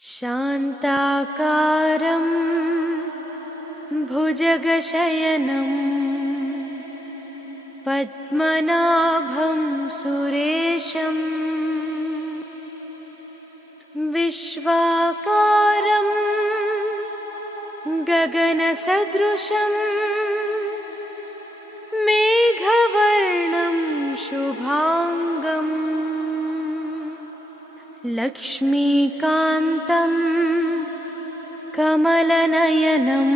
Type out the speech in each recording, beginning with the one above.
शान्ताकारं भुजगशयनं पद्मनाभं सुरेशं विश्वाकारं गगनसदृशं मेघवर्णं शुभांगं लक्ष्मीकान्तं कमलनयनं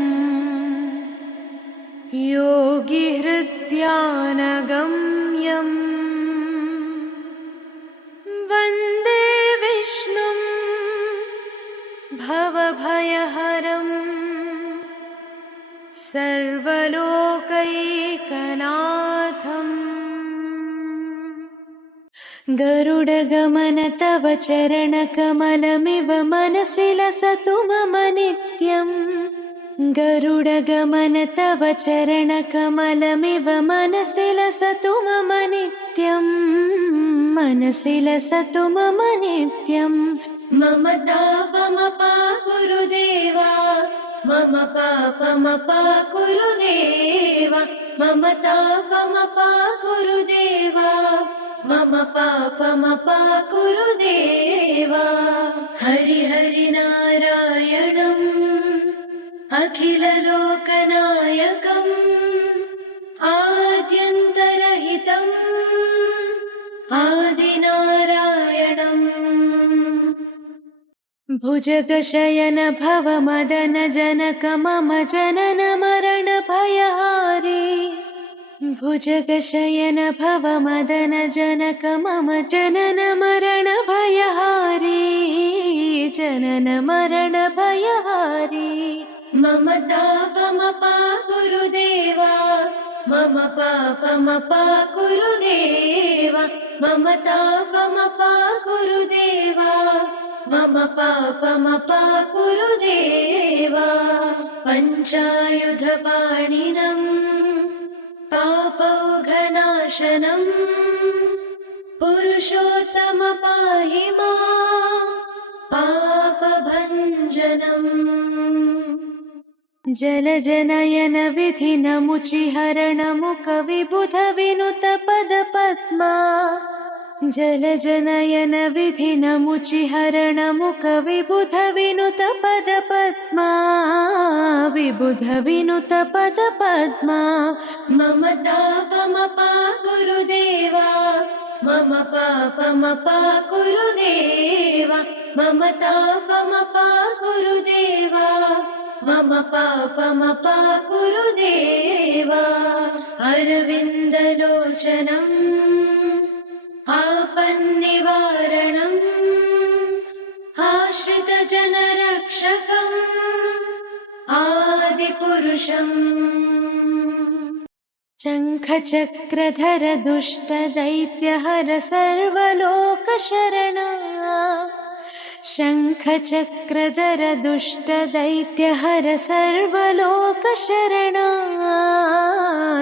योगिहृद्यानगम्यं वन्दे विष्णुं भवभयहरं सर्वलोकैकनाथम्। गरुडगमन तव चरणकमलमिव मनसि लसतु मम नित्यम्। गरुडगमन तव चरणकमलमिव मनसि लसतु मम नित्यम्। मनसि लसतु मम नित्यम्। मम तापमपा गुरुदेवा, मम पापमपा गुरुदेवा, मम तापमपा गुरुदेवा, मम पापमपा गुरुदेवा। हरि हरि नारायणम् अखिललोकनायकम् आद्यन्तरहितम् आदिनारायणम्। भुजगशयन भवमदन जनक मम जनन मरण भयहारी। भुजगशयन भवमदन जनक मम जनन मरण भयहारी, जनन मरण भयहारी। मम तापमपा गुरुदेवा, मम पापमपा गुरुदेवा, मम तापमपा गुरुदेवा, मम पापमपा गुरुदेवा। पञ्चायुधपाणिनम् पापौघनाशनम् पुरुषोत्तम पाहि मां पापभञ्जनम्। जलजनयन विधिनमुचिहरणमुख विबुध विनुत पदपद्मा। जलजनयन विधिनमुचिहरणमुख विबुध विनुत पदपद्मा, विबुध विनुत पदपद्मा। मम तापमपा गुरुदेवा, मम पापमपा गुरुदेवा, मम तापमपा गुरुदेवा, मम पापमपा गुरुदेवा। अरविन्दलोचनम् आपन्निवारणम् आश्रितजनरक्षकम् आदिपुरुषम्। शङ्खचक्रधर दुष्टदैत्यहर सर्वलोकशरणा। शङ्खचक्रधर दुष्टदैत्यहर सर्वलोकशरणा,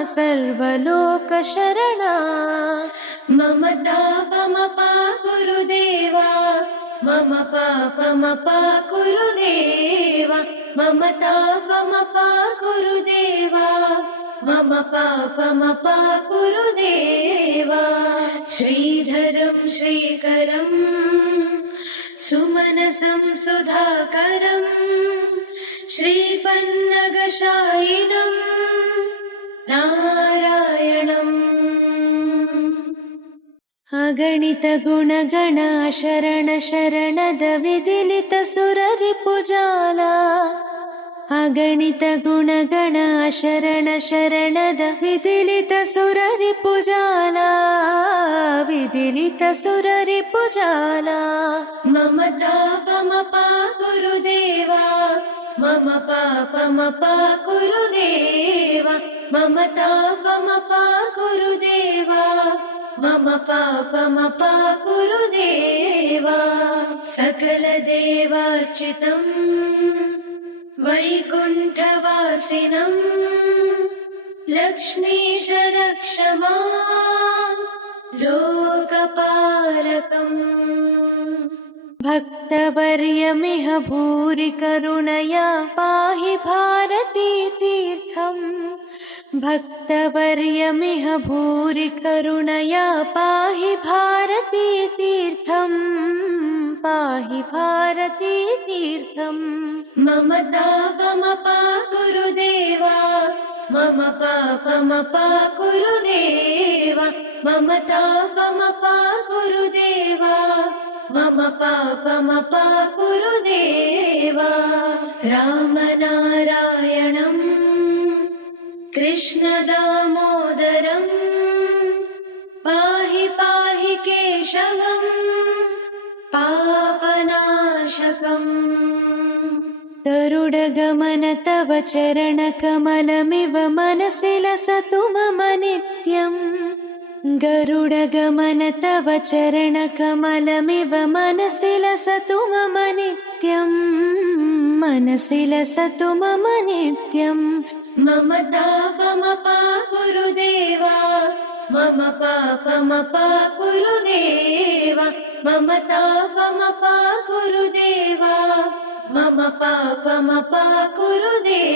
सर्वलोकशरणा। मम तापमपा गुरुदेवा, मम पापमपा गुरुदेवा, मम तापमपा गुरुदेवा, मम पापमपा गुरुदेवा। श्रीधरं श्रीकरं सुमनसं सुधाकरं श्रीपन्नगशायिनं नारायणम्। अगणित गुणगण शरण शरणद विदिलित सुररिपुजाला। अगणित गुणगण शरण शरणद विदिलित सुररिपुजाला, विदिलित सुररिपुजाला। मम तापमपा गुरुदेवा, मम पापमपा गुरुदेवा, मम तापमपा गुरुदेवा, मम पापमपा गुरुदेवा। सकलदेवार्चितम् वैकुण्ठवासिनम् लक्ष्मीश रक्ष माम् लोकपालकम्। भक्तवर्यमिह भूरि करुणया पाहि भारती तीर्थम् भक्तवर्यमिह भूरि करुणया पाहि भारती तीर्थम् पाहि भारती तीर्थम् मम तापमपा गुरुदेवा मम पापमपा गुरुदेवा मम तापमपा गुरुदेवा मम पापमपा गुरुदेवा रामनारायणम् कृष्णदामोदरम् पाहि पाहि केशवम् पापनाशकम् गरुडगमन तव चरणकमलमिव मनसि लसतु मम नित्यम् गरुडगमन तव चरणकमलमिव मनसि लसतु मम नित्यम् मनसि लसतु मम नित्यम् मम तापमपा गुरुदेवा मम पापमपा गुरुदेवा मम तापमपा गुरुदेवा मम पापमपा गुरुदेवा